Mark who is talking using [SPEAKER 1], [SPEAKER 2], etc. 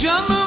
[SPEAKER 1] Já não